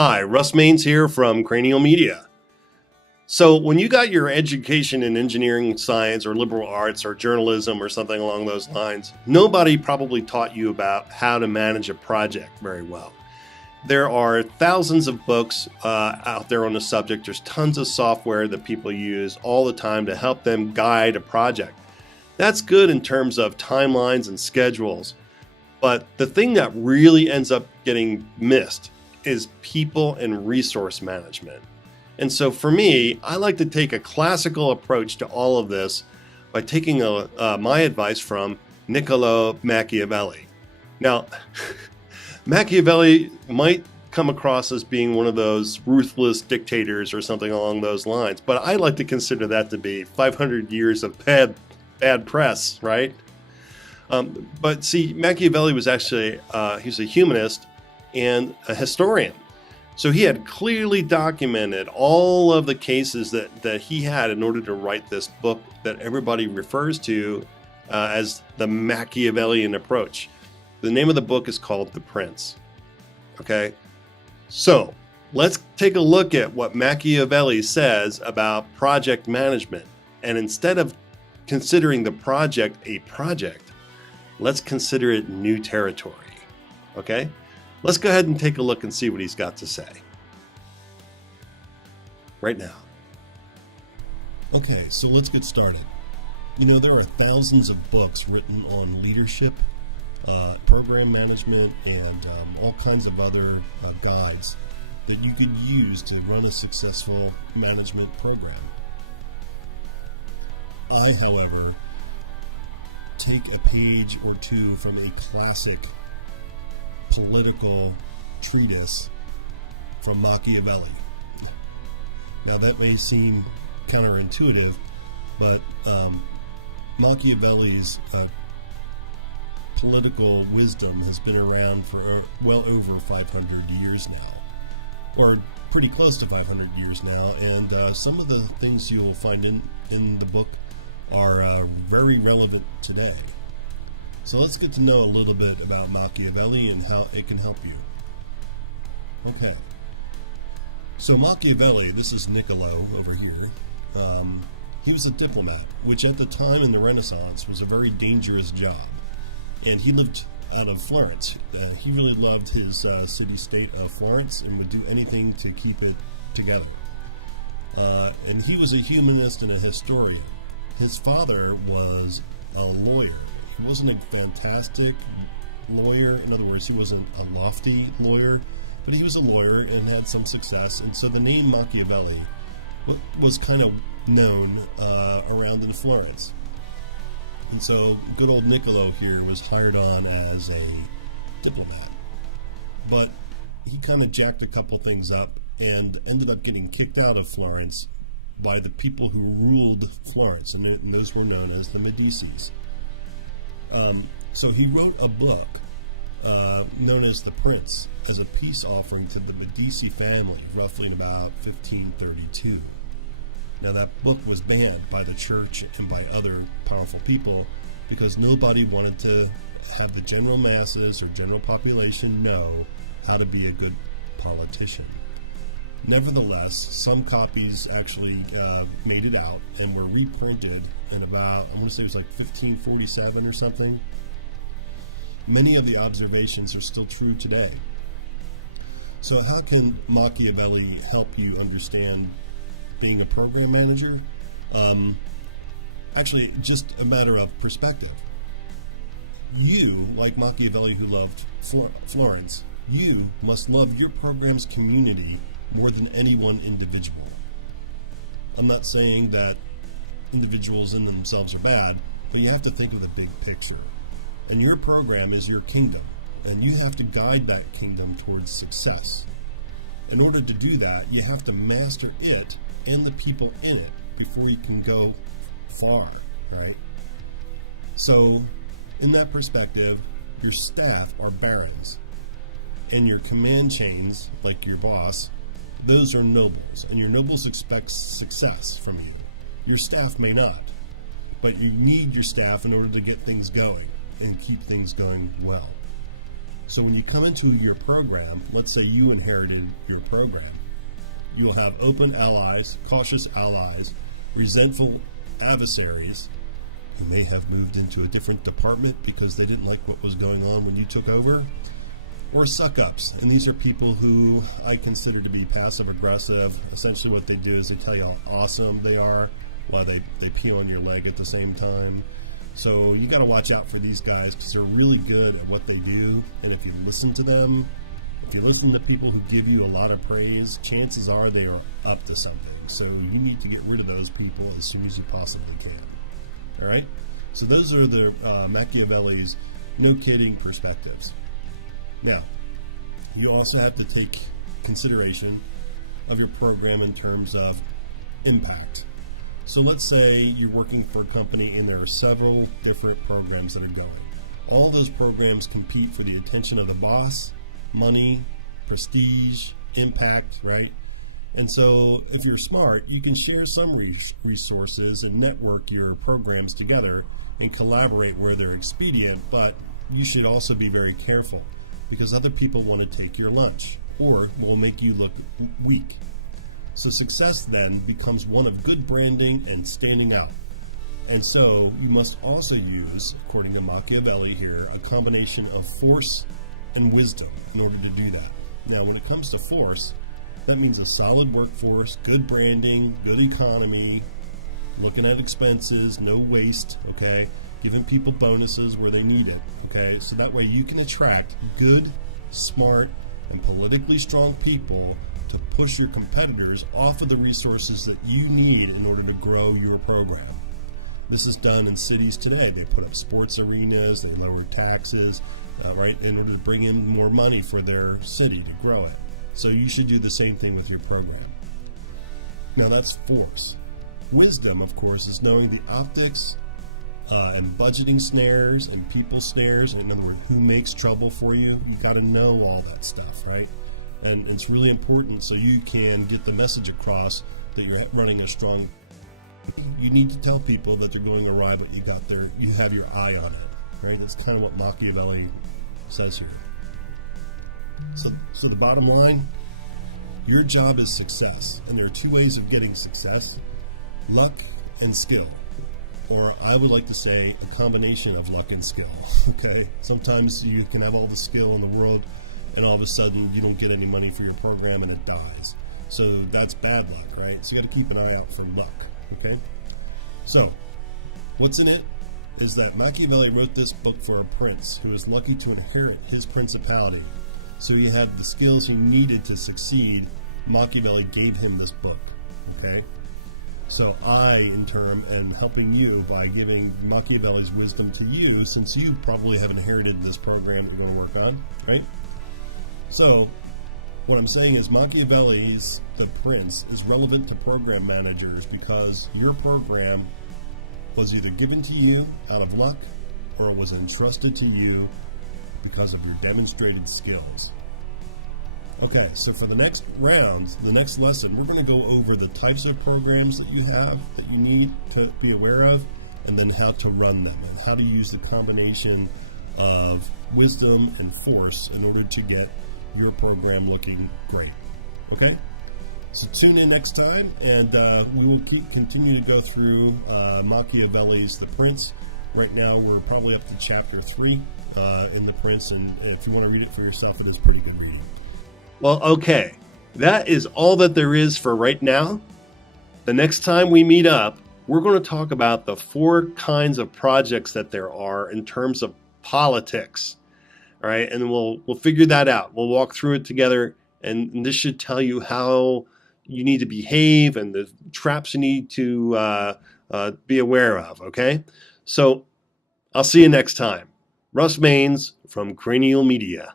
Hi, Russ Maines here from Cranial Media. So when you got your education in engineering, science, or liberal arts, or journalism, or something along those lines, nobody probably taught you about how to manage a project very well. There are thousands of books out there on the subject. There's tons of software that people use all the time to help them guide a project. That's good in terms of timelines and schedules. But the thing that really ends up getting missed is people and resource management. And so for me, I like to take a classical approach to all of this by taking my advice from Niccolo Machiavelli. Now, Machiavelli might come across as being one of those ruthless dictators or something along those lines, but I like to consider that to be 500 years of bad press, right? But see, Machiavelli was actually, he's a humanist and a historian. So he had clearly documented all of the cases that he had in order to write this book that everybody refers to as the Machiavellian approach. The name of the book is called The Prince. Okay, so let's take a look at what Machiavelli says about project management. And instead of considering the project a project, let's consider it new territory. Okay? Let's go ahead and take a look and see what he's got to say right now. Okay, so let's get started. You know, there are thousands of books written on leadership, program management, and all kinds of other guides that you could use to run a successful management program. I, however, take a page or two from a classic political treatise from Machiavelli. Now that may seem counterintuitive, but Machiavelli's political wisdom has been around for well over 500 years now, or pretty close to 500 years now, and some of the things you will find in the book are very relevant today. So let's get to know a little bit about Machiavelli and how it can help you. Okay. So Machiavelli, this is Niccolo over here, he was a diplomat, which at the time in the Renaissance was a very dangerous job. And he lived out of Florence. He really loved his city-state of Florence and would do anything to keep it together. And he was a humanist and a historian. His father was a lawyer. He wasn't a fantastic lawyer. In other words, he wasn't a lofty lawyer, but he was a lawyer and had some success. And so the name Machiavelli was kind of known around in Florence. And so good old Niccolo here was hired on as a diplomat. But he kind of jacked a couple things up and ended up getting kicked out of Florence by the people who ruled Florence, and those were known as the Medicis. So he wrote a book known as The Prince as a peace offering to the Medici family, roughly in about 1532. Now that book was banned by the church and by other powerful people because nobody wanted to have the general masses or general population know how to be a good politician. Nevertheless, some copies actually made it out and were reprinted in about, I want to say it was like 1547 or something. Many of the observations are still true today. So how can Machiavelli help you understand being a program manager? Actually, just a matter of perspective. You, like Machiavelli who loved Florence, you must love your program's community more than any one individual. I'm not saying that individuals in themselves are bad, but you have to think of the big picture. And your program is your kingdom, and you have to guide that kingdom towards success. In order to do that, you have to master it and the people in it before you can go far, right? So, in that perspective, your staff are barons, and your command chains, like your boss, those are nobles, and your nobles expect success from you. Your staff may not, but you need your staff in order to get things going and keep things going well. So when you come into your program, let's say you inherited your program, you'll have open allies, cautious allies, resentful adversaries who may have moved into a different department because they didn't like what was going on when you took over, or suck-ups. And these are people who I consider to be passive-aggressive. Essentially what they do is they tell you how awesome they are while they pee on your leg at the same time. So you got to watch out for these guys because they're really good at what they do. And if you listen to them, if you listen to people who give you a lot of praise, chances are they are up to something. So you need to get rid of those people as soon as you possibly can. All right? So those are the Machiavelli's no-kidding perspectives. Now, you also have to take consideration of your program in terms of impact. So let's say you're working for a company and there are several different programs that are going. All those programs compete for the attention of the boss, money, prestige, impact, right? And so if you're smart, you can share some resources and network your programs together and collaborate where they're expedient, but you should also be very careful because other people want to take your lunch or will make you look weak. So success then becomes one of good branding and standing out. And so you must also use, according to Machiavelli here, a combination of force and wisdom in order to do that. Now, when it comes to force, that means a solid workforce, good branding, good economy, looking at expenses, no waste, okay? Giving people bonuses where they need it, okay? So that way you can attract good, smart, and politically strong people to push your competitors off of the resources that you need in order to grow your program. This is done in cities today. They put up sports arenas, they lower taxes, right, in order to bring in more money for their city to grow it. So you should do the same thing with your program. Now that's force. Wisdom, of course, is knowing the optics and budgeting snares and people snares. In other words, who makes trouble for you. You got to know all that stuff, right? And it's really important so you can get the message across that you're running a strong. You need to tell people that they're going awry, but you have your eye on it, right? That's kind of what Machiavelli says here. So the bottom line, your job is success, and there are two ways of getting success: luck and skill, or I would like to say a combination of luck and skill. Okay, sometimes you can have all the skill in the world, and all of a sudden you don't get any money for your program and it dies. So that's bad luck, right? So you got to keep an eye out for luck. Okay, so what's in it is that Machiavelli wrote this book for a prince who was lucky to inherit his principality. So he had the skills he needed to succeed. Machiavelli gave him this book. Okay, so I, in turn, am helping you by giving Machiavelli's wisdom to you, since you probably have inherited this program you're going to work on, right? So what I'm saying is Machiavelli's The Prince is relevant to program managers because your program was either given to you out of luck or it was entrusted to you because of your demonstrated skills. Okay, so for the next round, the next lesson, we're going to go over the types of programs that you have that you need to be aware of, and then how to run them and how to use the combination of wisdom and force in order to get your program looking great. Okay? So tune in next time, and we will continue to go through Machiavelli's The Prince. Right now, we're probably up to chapter 3 in The Prince, and if you want to read it for yourself, it is pretty good reading. Well, okay. That is all that there is for right now. The next time we meet up, we're going to talk about the 4 kinds of projects that there are in terms of politics. All right, and we'll figure that out. We'll walk through it together, and this should tell you how you need to behave and the traps you need to be aware of, okay? So I'll see you next time. Russ Maines from Cranial Media.